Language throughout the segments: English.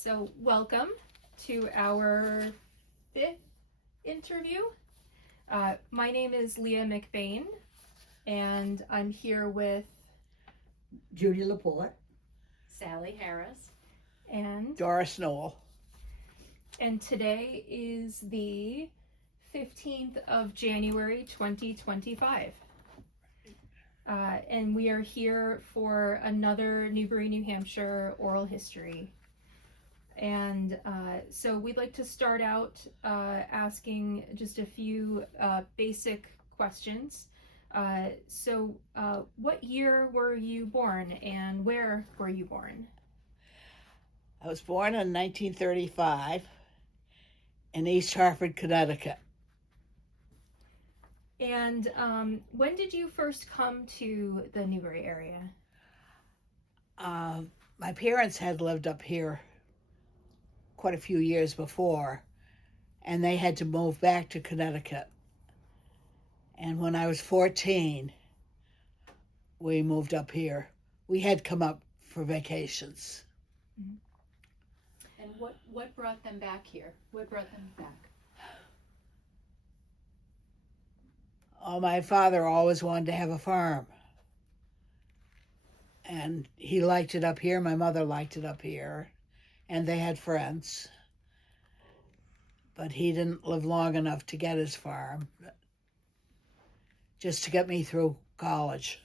So welcome to our 5th interview. My name is Leah McBain, and I'm here with Judy LaPorte, Sally Harris, and Doris Newell. And today is the 15th of January 2025. And we are here for another Newbury, New Hampshire oral history. And so we'd like to start out asking just a few basic questions. So what year were you born and where were you born? I was born in 1935 in East Hartford, Connecticut. And when did you first come to the Newbury area? My parents had lived up here quite a few years before, and they had to move back to Connecticut. And when I was 14, we moved up here. We had come up for vacations. and what brought them back here? What brought them back? Oh, my father always wanted to have a farm. And he liked it up here. My mother liked it up here. And they had friends. But he didn't live long enough to get his farm. Just to get me through college.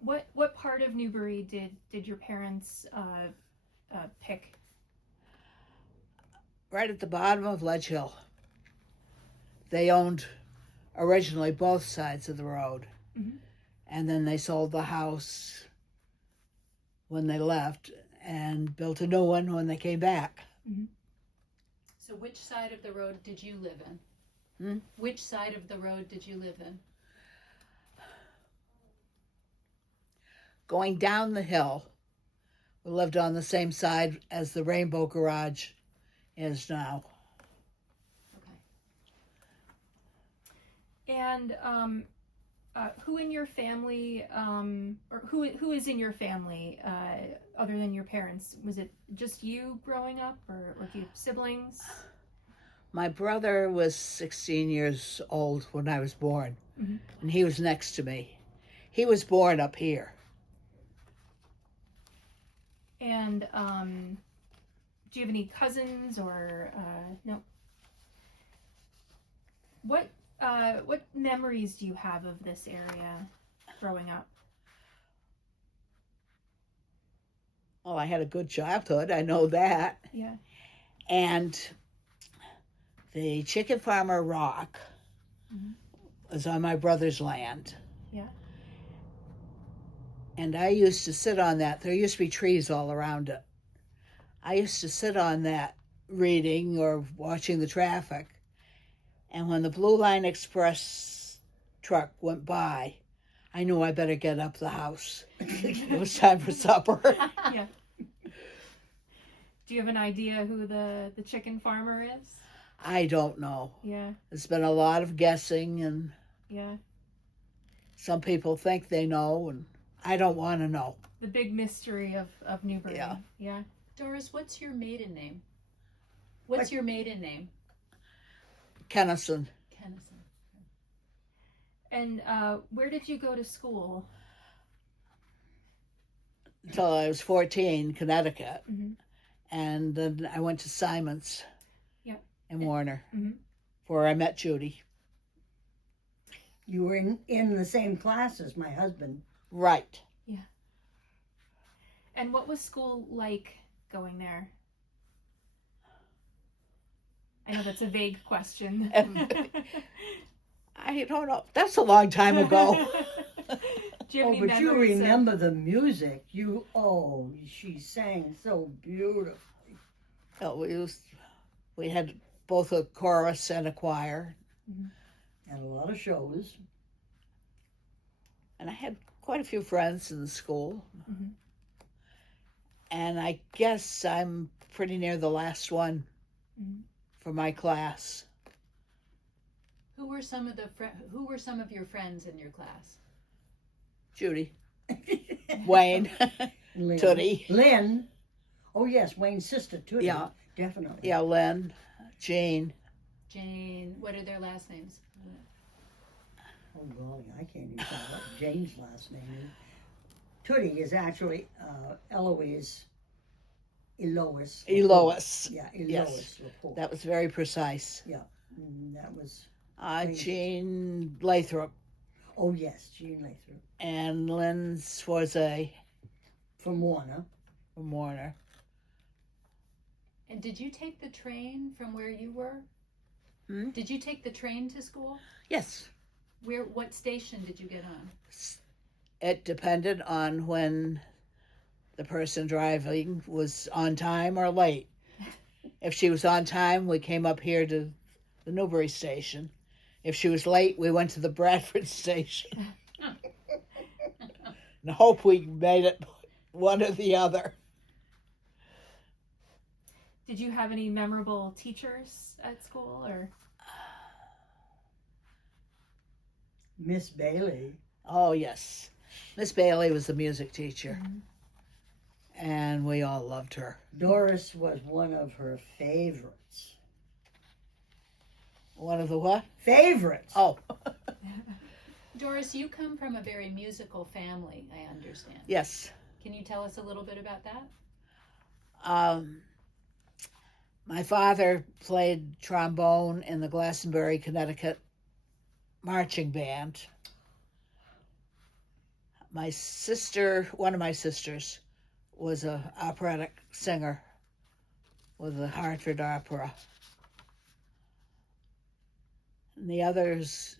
What part of Newbury did your parents pick? Right at the bottom of Ledge Hill. They owned originally both sides of the road. Mm-hmm. And then they sold the house when they left and built a new one when they came back. Mm-hmm. So which side of the road did you live in? Hmm? Which side of the road did you live in? Going down the hill, we lived on the same side as the Rainbow Garage is now. Okay. And who in your family, or who is in your family other than your parents? Was it just you growing up, or do you have siblings? My brother was 16 years old when I was born, Mm-hmm. and he was next to me. He was born up here. And do you have any cousins or no? What memories do you have of this area growing up? Well, I had a good childhood, I know that. Yeah. And the chicken farmer Rock Mm-hmm. was on my brother's land. Yeah. And I used to sit on that. There used to be trees all around it. I used to sit on that reading or watching the traffic. And when the Blue Line Express truck went by, I knew I better get up the house. It was time for supper. Yeah. Do you have an idea who the chicken farmer is? I don't know. Yeah. There's been a lot of guessing, and Yeah. some people think they know, and I don't want to know. The big mystery of Newbury. Yeah. Yeah. Doris, what's your maiden name? What's your maiden name? Kennison. Kennison. And where did you go to school? Until I was 14, Connecticut. Mm-hmm. And then I went to Simon's. Yep. In Warner. Mm-hmm. Where I met Judy. you were in the same class as my husband. Right. Yeah. And what was school like going there? I know that's a vague question. I don't know. That's a long time ago. Do you have any But you memories remember the music. She sang so beautifully. Oh, we had both a chorus and a choir. And a lot of shows. And I had quite a few friends in the school. Mm-hmm. And I guess I'm pretty near the last one Mm-hmm. for my class. Who were some of your friends in your class? Judy, Wayne, Lynn. Tootie. Lynn. Oh yes, Wayne's sister too. Yeah. Definitely. Yeah, Len, Jane. Jane. What are their last names? Oh golly, I can't even tell what Jane's last name is. Tootie is actually Eloise Elois. Elois. Yeah, Yes. Elois LaPorte. That was very precise. That was. Jean Lathrop Oh yes, Jean Lathrop and Lynn Swarzay from Warner. from Warner. And did you take the train from where you were? Hmm? Did you take the train to school? Yes. What station did you get on? It depended on when the person driving was on time or late. If she was on time, we came up here to the Newbury station. If she was late, we went to the Bradford station. And hope we made it one or the other. Did you have any memorable teachers at school, or? Miss Bailey. Oh, yes. Miss Bailey was the music teacher. And we all loved her. Doris was one of her favorites. One of the what? Favorites. Oh, Doris, you come from a very musical family, I understand. yes. Can you tell us a little bit about that? My father played trombone in the Glastonbury, Connecticut marching band. My sister, one of my sisters, was an operatic singer with the Hartford Opera. And the others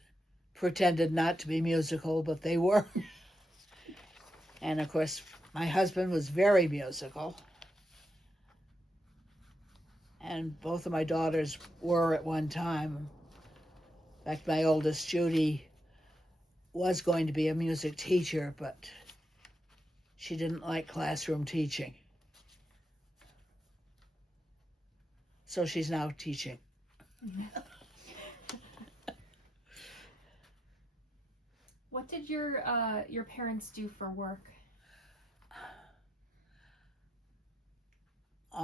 pretended not to be musical, but they were. And of course, my husband was very musical. And both of my daughters were at one time. In fact, my oldest, Judy, was going to be a music teacher, but she didn't like classroom teaching. So she's now teaching. What did your parents do for work?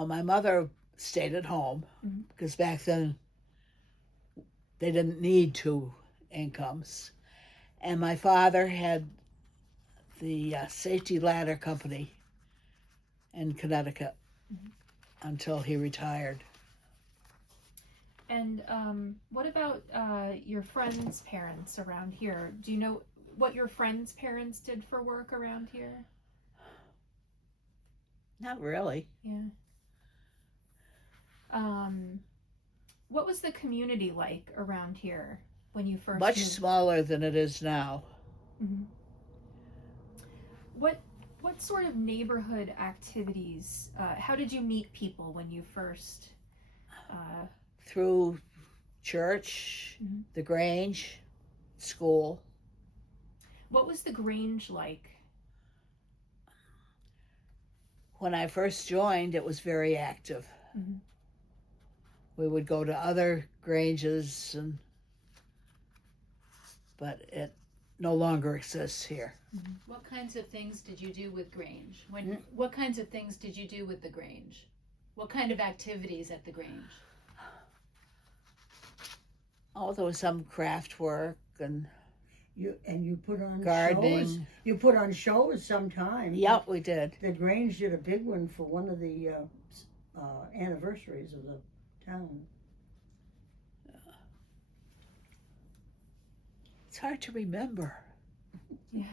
My mother stayed at home because back then they didn't need two incomes. And my father had the safety ladder company in Connecticut until he retired. And what about your friends' parents around here? Do you know what your friends' parents did for work around here? Not really. Yeah. What was the community like around here when you first Much moved? smaller than it is now. Mhm. What sort of neighborhood activities? How did you meet people when you first? Through church, the Grange, school. What was the Grange like? When I first joined, it was very active. Mhm. We would go to other Granges, but it no longer exists here. What kinds of things did you do with Grange? What kinds of things did you do with the Grange? What kind of activities at the Grange? Oh, there was some craft work and You put on gardening. shows. You put on shows sometime. Yep, we did. The Grange did a big one for one of the anniversaries of the town. It's hard to remember. Yeah.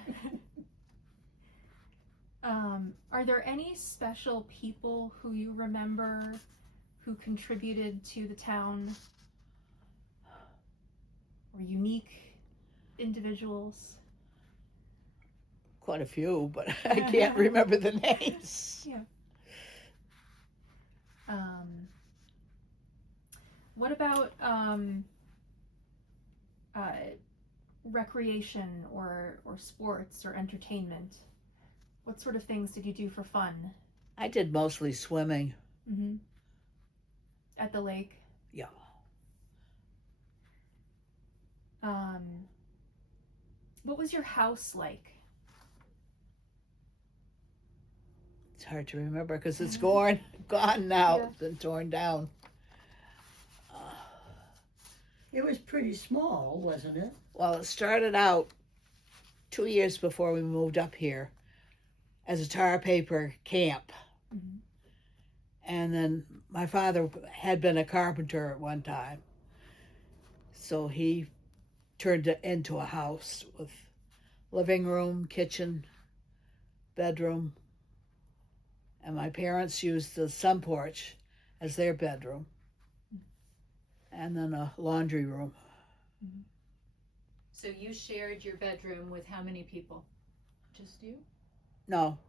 Are there any special people who you remember who contributed to the town? Or unique individuals? Quite a few, but I can't remember the names. Yeah. What about recreation or sports or entertainment? What sort of things did you do for fun? I did mostly swimming. Mm-hmm. At the lake? Yeah. What was your house like? It's hard to remember because it's gone now. Yeah. It's been torn down. It was pretty small, wasn't it? Well, it started out 2 years before we moved up here as a tar paper camp. Mhm. And then my father had been a carpenter at one time. So he turned it into a house with living room, kitchen, bedroom. And my parents used the sun porch as their bedroom. And then a laundry room. So you shared your bedroom with how many people? Just you? No,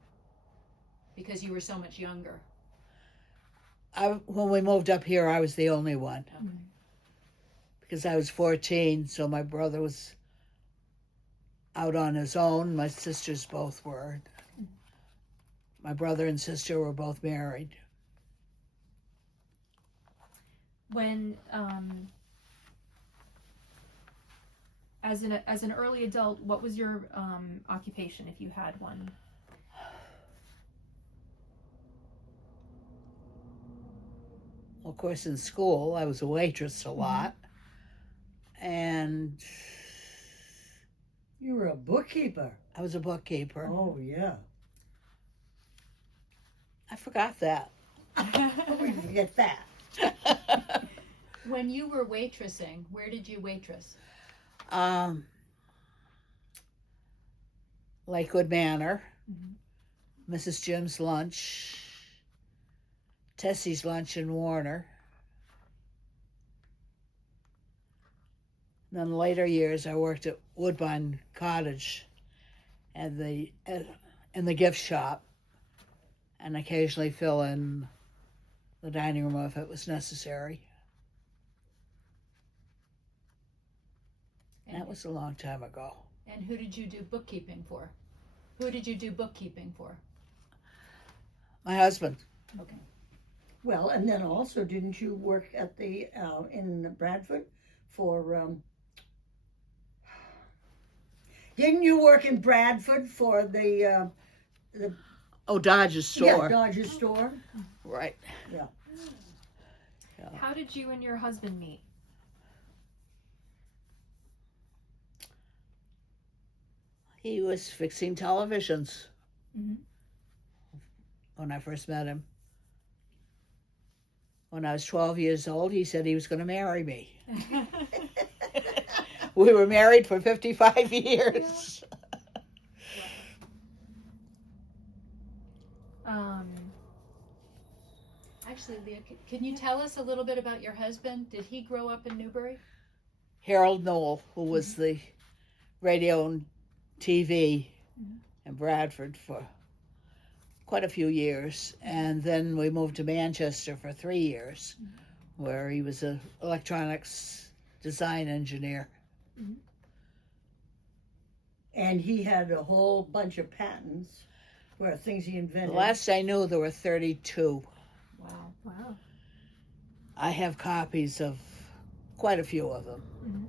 Because you were so much younger. when we moved up here, I was the only one. Okay. Because I was 14, so my brother was out on his own. My sisters both were. My brother and sister were both married. When as an early adult, what was your occupation if you had one? Well, of course, in school, I was a waitress a lot. And You were a bookkeeper. I was a bookkeeper. Oh, yeah. I forgot that. How would you get that? When you were waitressing, where did you waitress? Lakewood Manor, Mhm. Mrs. Jim's Lunch, Tessie's Lunch in Warner. And then later years, I worked at Woodbine Cottage in the gift shop, and occasionally fill in the dining room if it was necessary. And, That was a long time ago. and who did you do bookkeeping for? Who did you do bookkeeping for? My husband. Okay. Well, and then also, didn't you work at the, in Bradford for, didn't you work in Bradford for the Oh, Dodge's yeah, store. Dodger's store? Right. How did you and your husband meet? He was fixing televisions Mhm. when I first met him. When I was 12 years old, he said he was going to marry me. We were married for 55 years. Actually, Leah, can you tell us a little bit about your husband? Did he grow up in Newbury? Harold Newell, who was the radio and TV in Bradford for quite a few years. And then we moved to Manchester for 3 years, where he was an electronics design engineer. And he had a whole bunch of patents where things he The invented. last I knew, there were 32. Wow. Wow. I have copies of quite a few of them. Mhm.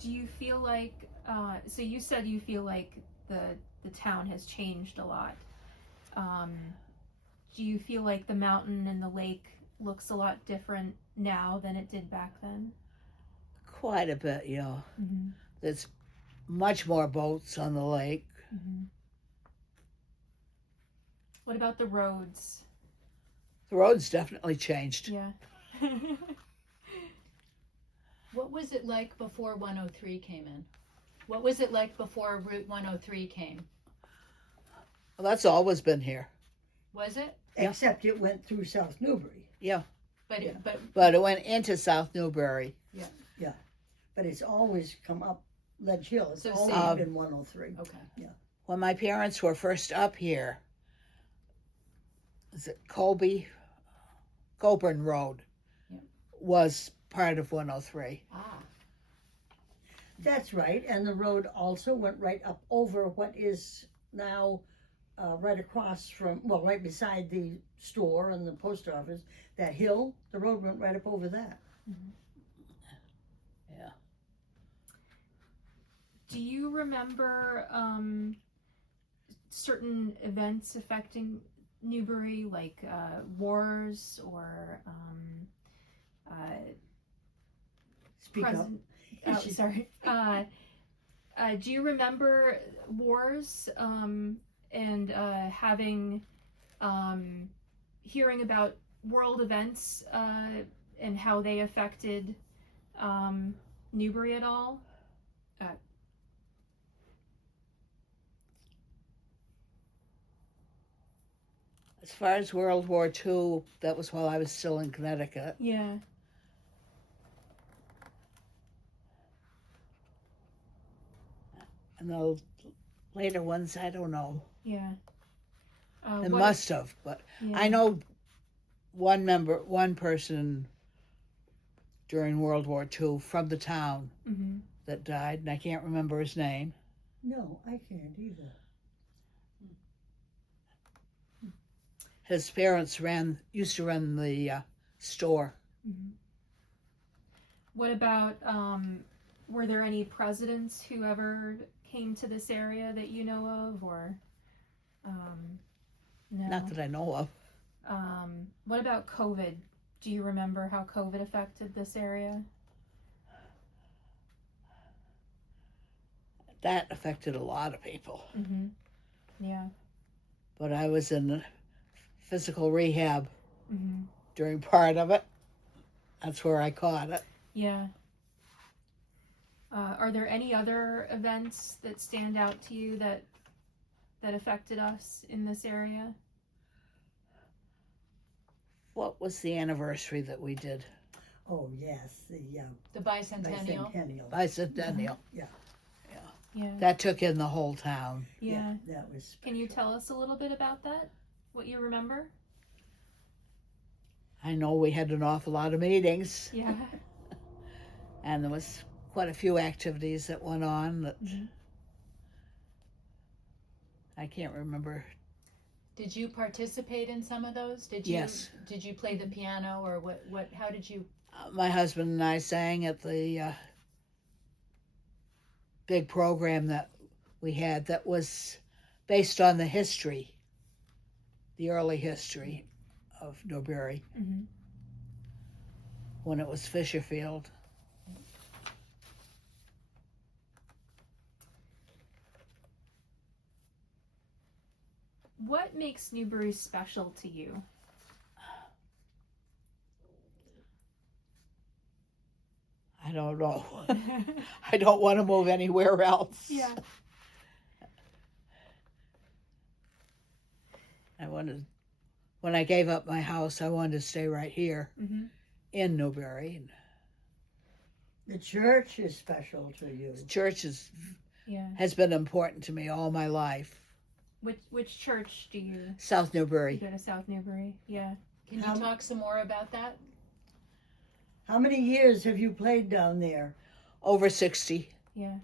Do you feel like, so you said you feel like the town has changed a lot. Do you feel like the mountain and the lake looks a lot different now than it did back then? Quite a bit, yeah. Mm-hmm. There's much more boats on the lake. Mm-hmm. What about the roads? The road's definitely changed. Yeah. What was it like before 103 came in? What was it like before Route 103 came? Well, that's always been here. Was it? Except it went through South Newbury. Yeah. But Yeah. But it went into South Newbury. But it's always come up Ledge Hill. It's So always same. been 103. okay. When my parents were first up here, is it Coburn Road Yeah. was part of 103. Ah. That's right. And the road also went right up over what is now right across from, well, right beside the store and the post office. That hill, the road went right up over that. Yeah. Do you remember certain events affecting Newbury, like wars or Speak up. present? Oh, sorry. Do you remember wars and having hearing about world events and how they affected Newbury at all? As far as World War II, that was while I was still in Connecticut. Yeah. And the later ones, I don't know. Yeah. It must have, but yeah. I know one person during World War II from the town Mm-hmm. that died, and I can't remember his name. No, I can't either. His parents used to run the store. Mm-hmm. What about, were there any presidents who ever came to this area that you know of, or, no? Not that I know of. What about COVID? Do you remember how COVID affected this area? That affected a lot of people. Mm-hmm. Yeah. But I was in physical rehab Mm-hmm. during part of it. That's where I caught it. Yeah. Are there any other events that stand out to you that affected us in this area? What was the anniversary that we did? Oh, yes, the bicentennial. bicentennial. Bicentennial. Yeah. That took in the whole town. Yeah. That was. Can you tell us a little bit about that? What you remember? I know we had an awful lot of meetings, Yeah. and there was quite a few activities that went on that Mhm. I can't remember. Did you participate in some of those? Did you? Yes. Did you play the piano or what? How did you? My husband and I sang at the big program that we had that was based on the history, the early history of Newbury Mm-hmm. when it was Fisherfield. What makes Newbury special to you? I don't know. I don't want to move anywhere else. Yeah. When I gave up my house, I wanted to stay right here Mm-hmm. in Newbury. And The church is special to you. the church Yeah. has been important to me all my life. Which church do you South Newbury. go to? South Newbury. Yeah. Can you talk some more about that? How many years have you played down there? Over 60. Yeah.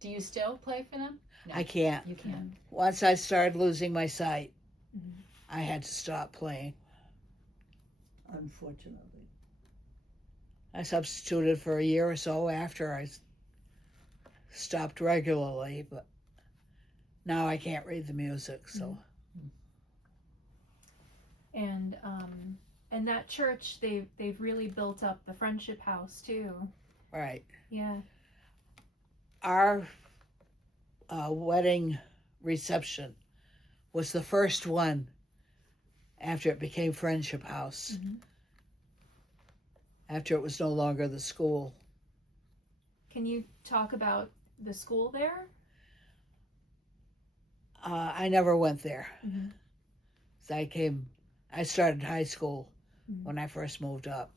Do you still play for them? No. I can't. You can't. Once I started losing my sight, Mhm. I had to stop playing. Unfortunately. I substituted for a year or so after I stopped regularly, but now I can't read the music, so. And that church, they've really built up the Friendship House too. Right. Yeah. Our wedding reception was the first one after it became Friendship House, Mhm. after it was no longer the school. Can you talk about the school there? I never went there. Mm-hmm. I started high school Mhm. when I first moved up.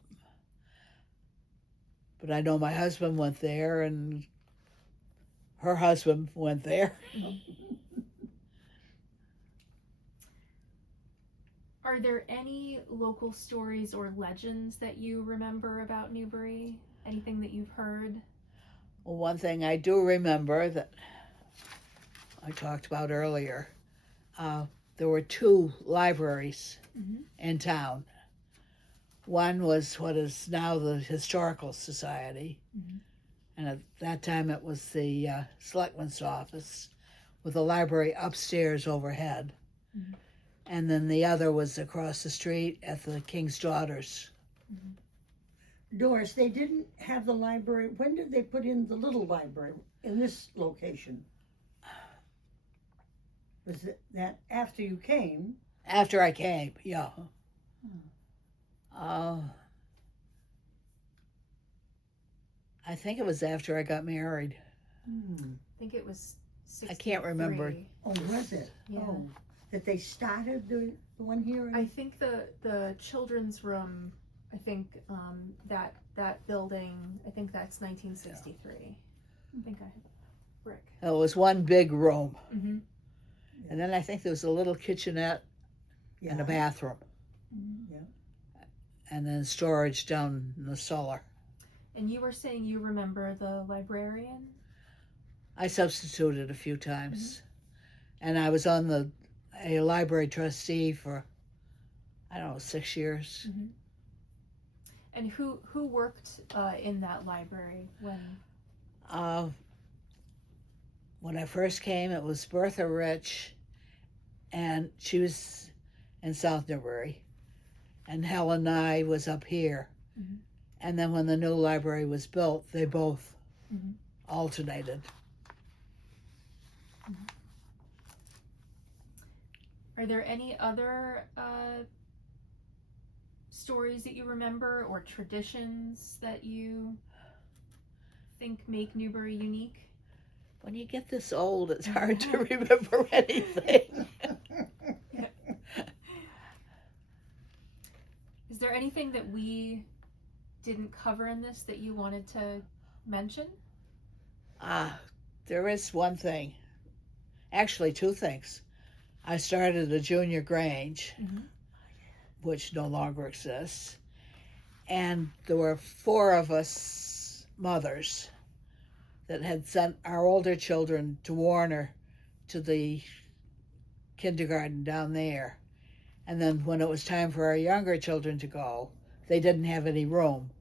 But I know my husband went there and her husband went there. Are there any local stories or legends that you remember about Newbury? Anything that you've heard? Well, one thing I do remember that I talked about earlier, there were 2 libraries Mm-hmm. in town. One was what is now the Historical Society, Mhm. And at that time it was the selectman's office with a library upstairs overhead. Mhm. And then the other was across the street at the King's Daughters. Doris, they didn't have the library. When did they put in the little library in this location? Was it that after you came? After I came, yeah. I think it was after I got married. I think it was 63. I can't remember. Oh, was it? Yeah. Oh, that they started the one here? I think the children's room, I think that building, I think that's 1963. I think I have a brick. It was one big room. Mm-hmm. And then I think there was a little kitchenette Yeah. and a bathroom. Yeah. And then storage down in the cellar. And you were saying you remember the librarian? I substituted a few times. And I was on a library trustee for, I don't know, 6 years. Mm-hmm. And who worked in that library when? When I first came, it was Bertha Rich, and she was in South Newbury, and Helen Nye was up here. Mhm. And then when the new library was built, they both Mhm. alternated. Are there any other stories that you remember or traditions that you think make Newbury unique? When you get this old, it's hard to remember anything. Is there anything that we didn't cover in this that you wanted to mention? There is one thing. Actually, two things. I started a junior Grange, which no longer exists. And there were 4 of us mothers that had sent our older children to Warner to the kindergarten down there. And then when it was time for our younger children to go, they didn't have any room.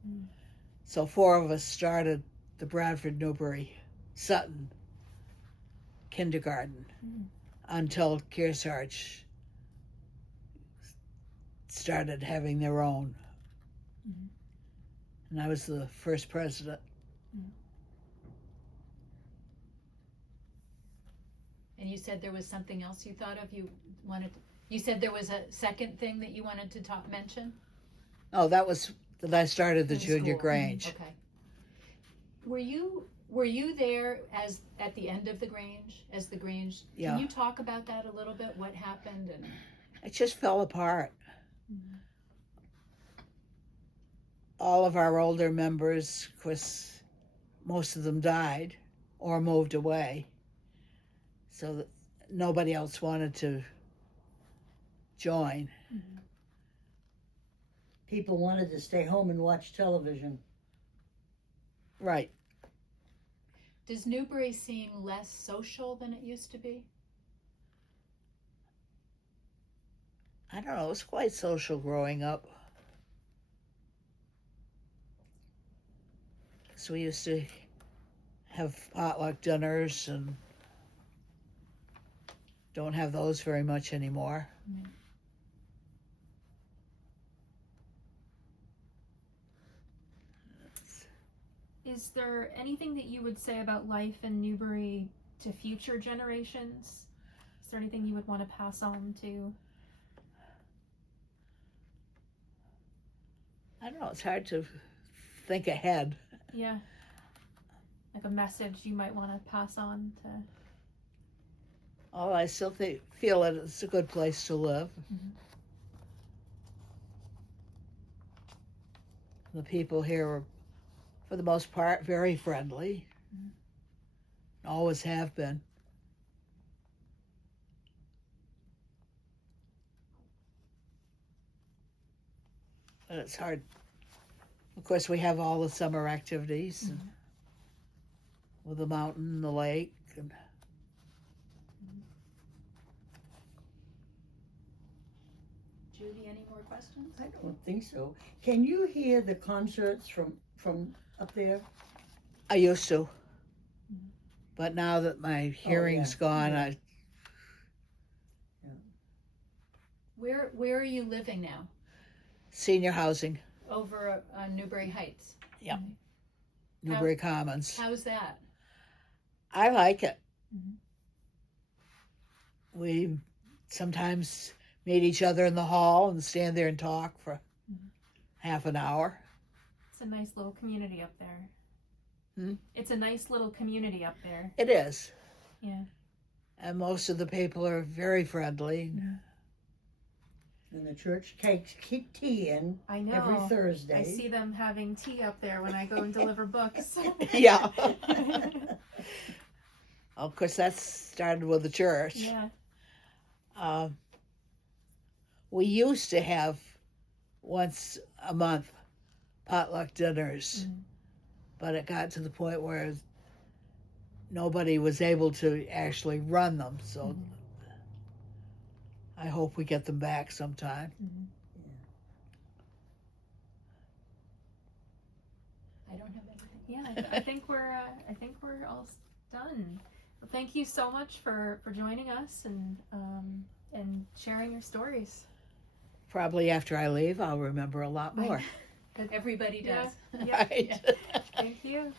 So 4 of us started the Bradford Newbury Sutton kindergarten until Kearsarge started having their own. And I was the first president. And you said there was something else you thought of you said there was a second thing that you wanted to mention? Oh, that was that I started the In junior school. Grange. Okay. Were you there at the end of the Grange, as the Grange? Yeah. Can you talk about that a little bit? What happened? And It just fell apart. All of our older members, of course, most of them died or moved away. So that nobody else wanted to join. People wanted to stay home and watch television. Right. does Newbury seem less social than it used to be? I don't know, it was quite social growing up. So we used to have potluck dinners and don't have those very much anymore. Is there anything that you would say about life in Newbury to future generations? Is there anything you would want to pass on to? I don't know, it's hard to think ahead. Yeah. Like a message you might want to pass on to. Oh, I still feel that it's a good place to live. The people here are, for the most part, very friendly. Always have been. But it's hard. Of course, we have all the summer activities and with the mountain and the lake. And Judy, any more questions? I don't think so. Can you hear the concerts from up there? I used to. But now that my hearing's gone, Yeah. Where are you living now? senior housing, Over on Newbury Heights. Yep. Newbury Commons. How's that? I like it. Mhm. We sometimes meet each other in the hall and stand there and talk for half an hour. It's a nice little community up there. Hmm? It's a nice little community up there. It is. Yeah. And most of the people are very friendly. And the church takes keep tea in I know. every Thursday. I see them having tea up there when I go and deliver books. Yeah. Of course, that started with the church. Yeah. We used to have once a month potluck dinners, but it got to the point where nobody was able to actually run them. So I hope we get them back sometime. I don't have anything. Yeah, I think we're all done. Well, thank you so much for joining us and sharing your stories. Probably after I leave, I'll remember a lot more. Everybody does. Yeah. Right. Thank you.